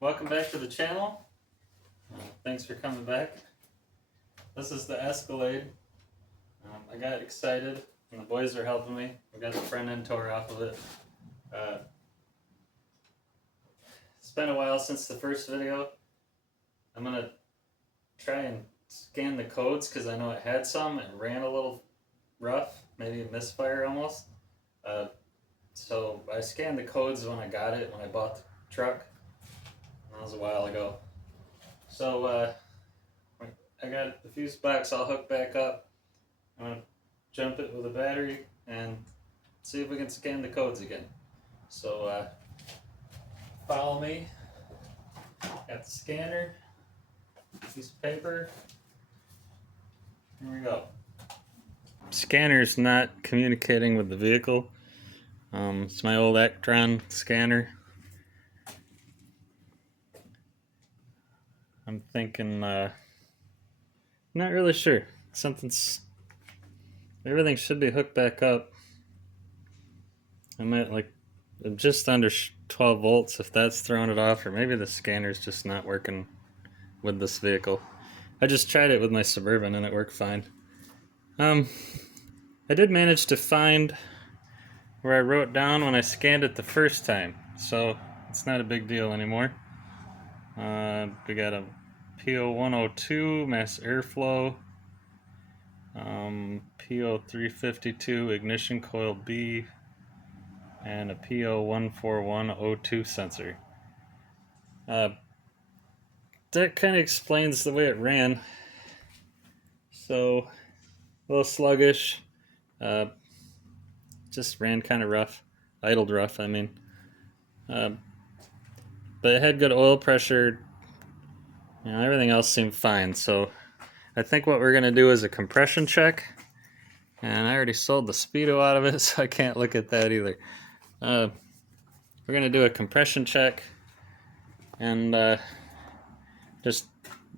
Welcome back to the channel. Thanks for coming back. This is the Escalade. I got excited and the boys are helping me. We got the front end tore off of it. It's been a while since the first video. I'm gonna try and scan the codes because I know it had some. It ran a little rough, maybe a misfire almost. So I scanned the codes when I got it, when I bought the truck. That was a while ago. So I got the fuse box all hooked back up. I'm going to jump it with a battery and see if we can scan the codes again. So follow me. Got the scanner, piece of paper. Here we go. Scanner's not communicating with the vehicle. It's my old Electron scanner. I'm thinking, not really sure. Everything should be hooked back up. I'm at like just under 12 volts if that's throwing it off, or maybe the scanner's just not working with this vehicle. I just tried it with my Suburban and it worked fine. I did manage to find where I wrote down when I scanned it the first time, so it's not a big deal anymore. We got a PO102 mass airflow, PO352 ignition coil B, and a PO14102 sensor. That kind of explains the way it ran. So a little sluggish, just ran kind of rough, idled rough, I mean. But it had good oil pressure. Everything else seemed fine. So I think what we're gonna do is a compression check. And I already sold the Speedo out of it, so I can't look at that either. We're gonna do a compression check, and just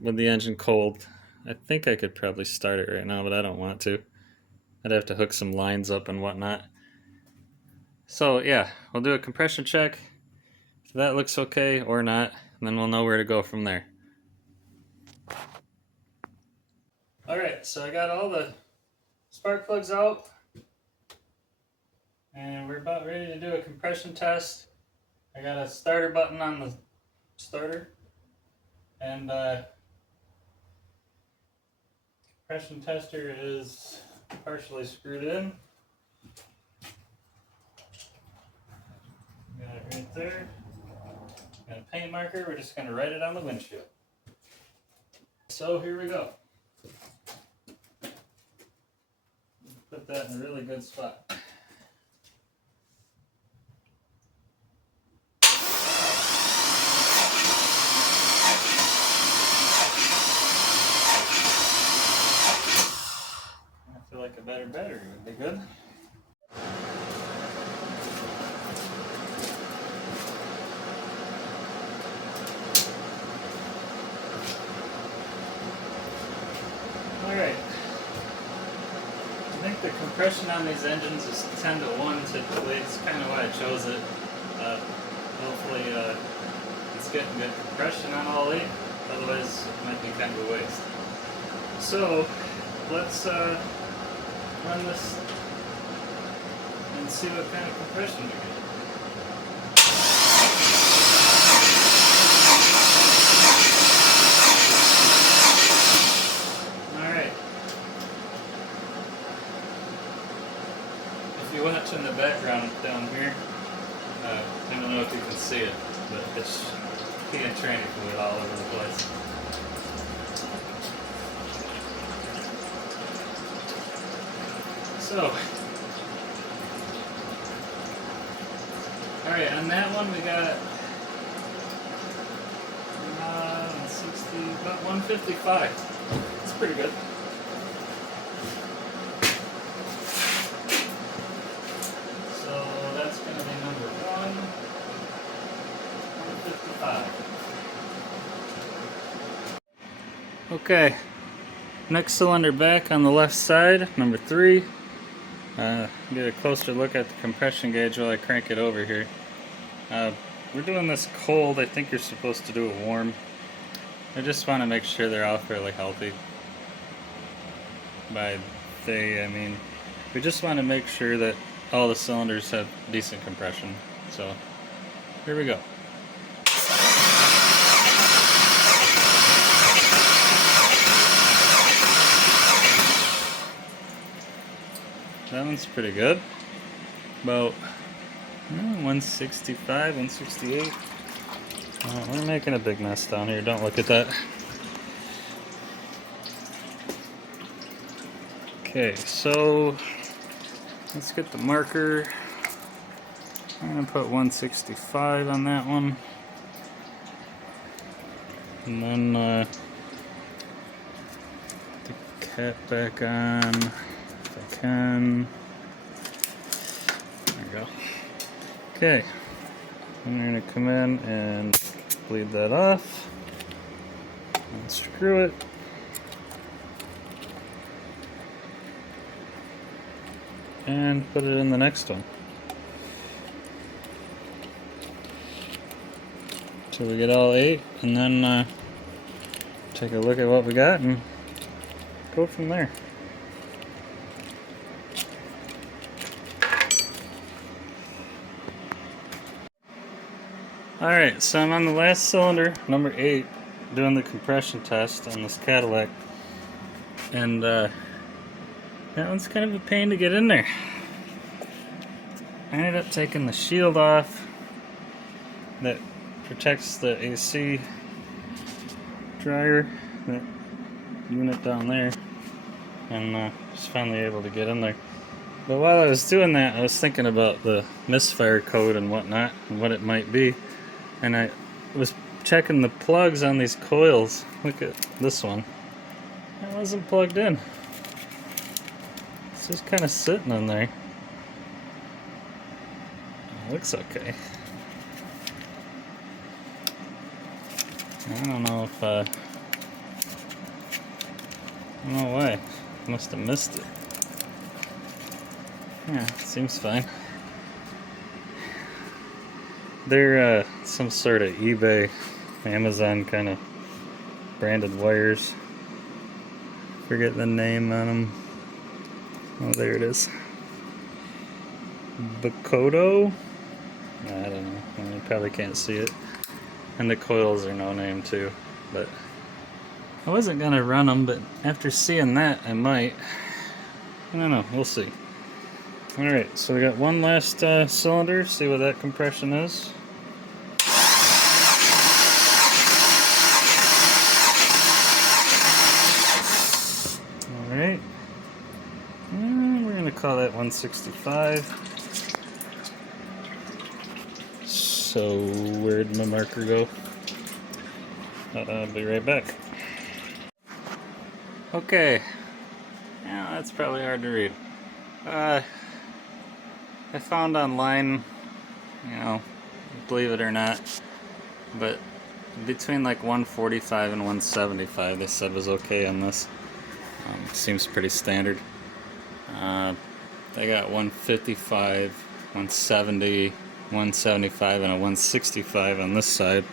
with the engine cold. I think I could probably start it right now, but I don't want to. I'd have to hook some lines up and whatnot. So yeah, we'll do a compression check. If that looks okay or not, and then we'll know where to go from there. Alright, so I got all the spark plugs out, and we're about ready to do a compression test. I got a starter button on the starter, and compression tester is partially screwed in. Got it right there. Got a paint marker, we're just going to write it on the windshield. So here we go. Put that in a really good spot. I feel like a better battery would be good. Alright. I think the compression on these engines is 10 to 1 typically. It's kind of why I chose it. Hopefully it's getting good compression on all 8, otherwise it might be kind of a waste. So let's run this and see what kind of compression we get. If you watch in the background down here, I don't know if you can see it, but it's pea and tranny fluid all over the place. So, alright, on that one we got 60, about 155. It's pretty good. That's going to be number 1, 155. Okay, next cylinder back on the left side, number 3. Get a closer look at the compression gauge while I crank it over here. we're doing this cold. I think you're supposed to do it warm. I just want to make sure they're all fairly healthy. By they, I mean, we just want to make sure that all the cylinders have decent compression. So, here we go. That one's pretty good. About 165, 168. We're making a big mess down here. Don't look at that. Okay, so let's get the marker. I'm gonna put 165 on that one, and then the cap back on if I can. There we go. Okay, I'm gonna come in and bleed that off and screw it. And put it in the next one. Till we get all 8, and then take a look at what we got and go from there. Alright, so I'm on the last cylinder, number 8, doing the compression test on this Cadillac. And that one's kind of a pain to get in there. I ended up taking the shield off that protects the AC dryer, that unit down there, and was finally able to get in there. But while I was doing that, I was thinking about the misfire code and whatnot, and what it might be. And I was checking the plugs on these coils. Look at this one. It wasn't plugged in. It's just kind of sitting in there. It looks okay. I don't know if I don't know why. Must have missed it. Yeah, it seems fine. They're some sort of eBay, Amazon kind of branded wires. Forget the name on them. Oh, there it is. Bakodo? I don't know. You probably can't see it. And the coils are no name too. But I wasn't gonna run them, but after seeing that, I might. I don't know. We'll see. Alright, so we got one last cylinder. See what that compression is. Alright. And we're going to call that 165. So, where'd my marker go? I'll be right back. Okay. Yeah, that's probably hard to read. I found online, you know, believe it or not, but between like 145 and 175 they said was okay on this. Seems pretty standard. They got 155, 170, 175, and a 165 on this side.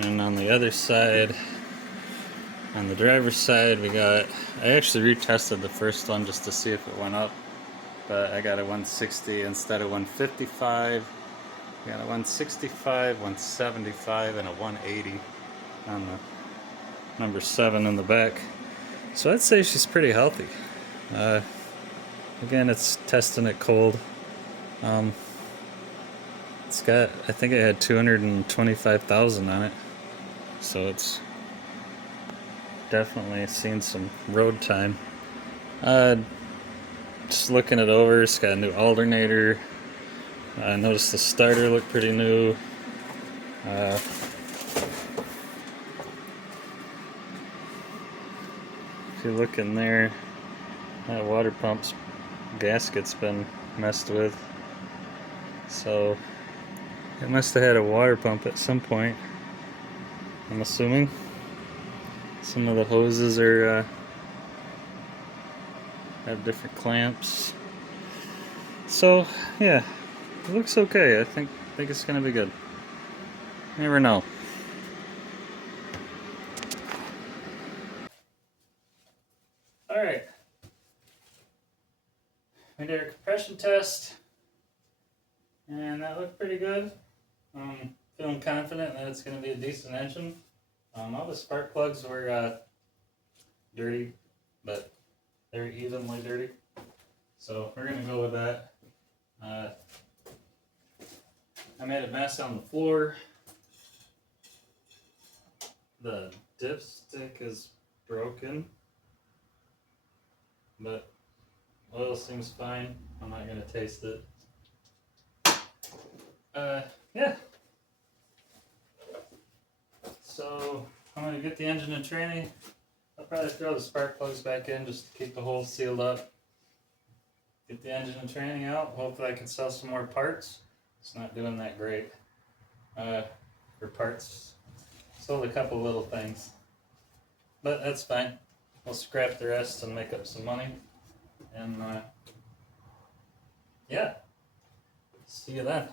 And on the other side, on the driver's side, we got, I actually retested the first one just to see if it went up, but I got a 160 instead of 155. We got a 165, 175, and a 180 on the number 7 in the back. So I'd say she's pretty healthy. Again, it's testing it cold. It's got, I think it had 225,000 on it. So it's definitely seen some road time. Just looking it over, it's got a new alternator. I noticed the starter looked pretty new. If you look in there, that water pump's gasket's been messed with. So it must have had a water pump at some point, I'm assuming. Some of the hoses are have different clamps. So yeah, it looks okay. I think think it's gonna be good. Never know. Alright. We did a compression test, and that looked pretty good. Feeling confident that it's going to be a decent engine. All the spark plugs were dirty, but they're evenly dirty. So we're going to go with that. I made a mess on the floor. The dipstick is broken, but oil seems fine. I'm not going to taste it. Yeah. So I'm going to get the engine in training. I'll probably throw the spark plugs back in just to keep the holes sealed up. Get the engine in training out. Hopefully I can sell some more parts. It's not doing that great for parts. Sold a couple little things, but that's fine. We'll scrap the rest and make up some money. And yeah, see you then.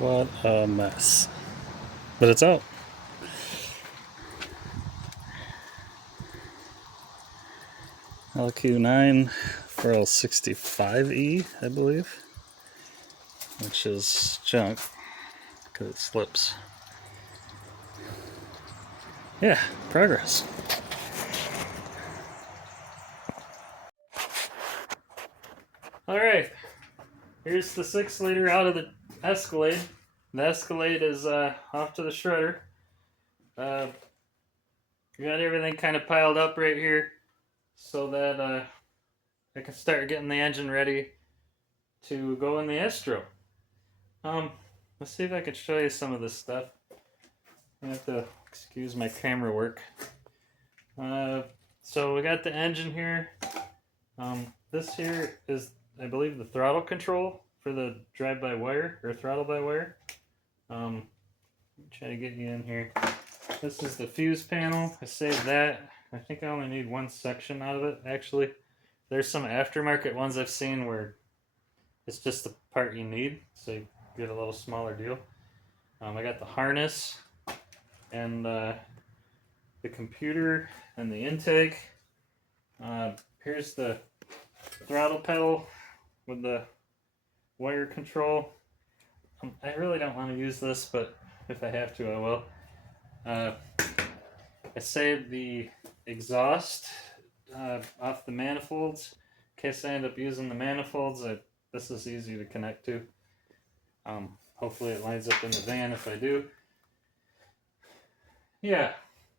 What a mess. But it's out. LQ9 for L65E, I believe, which is junk because it slips. Yeah, progress. Alright, here's the 6-liter out of the Escalade. The Escalade is off to the shredder. We got everything kind of piled up right here so that I can start getting the engine ready to go in the Astro. Let's see if I can show you some of this stuff. I have to excuse my camera work. So we got the engine here. This here is, I believe, the throttle control for the drive-by-wire or throttle-by-wire. Try to get you in here. This is the fuse panel. I saved that. I think I only need one section out of it, actually. There's some aftermarket ones I've seen where it's just the part you need, so you get a little smaller deal. I got the harness and the computer and the intake. Here's the throttle pedal with the wire control. I really don't want to use this, but if I have to, I will. I saved the exhaust off the manifolds in case I end up using the manifolds. This is easy to connect to. Hopefully it lines up in the van if I do. Yeah,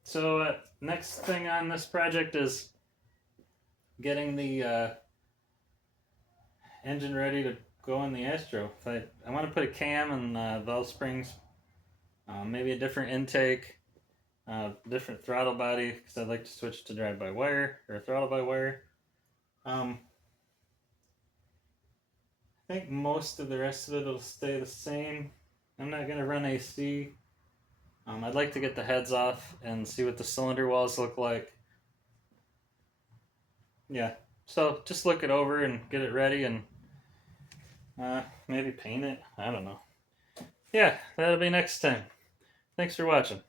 so next thing on this project is getting the engine ready to go in the Astro. I want to put a cam and valve springs, maybe a different intake, different throttle body, because I'd like to switch to drive-by-wire or throttle-by-wire. I think most of the rest of it will stay the same. I'm not going to run AC. I'd like to get the heads off and see what the cylinder walls look like. Yeah, so just look it over and get it ready and maybe paint it. I don't know. Yeah, that'll be next time. Thanks for watching.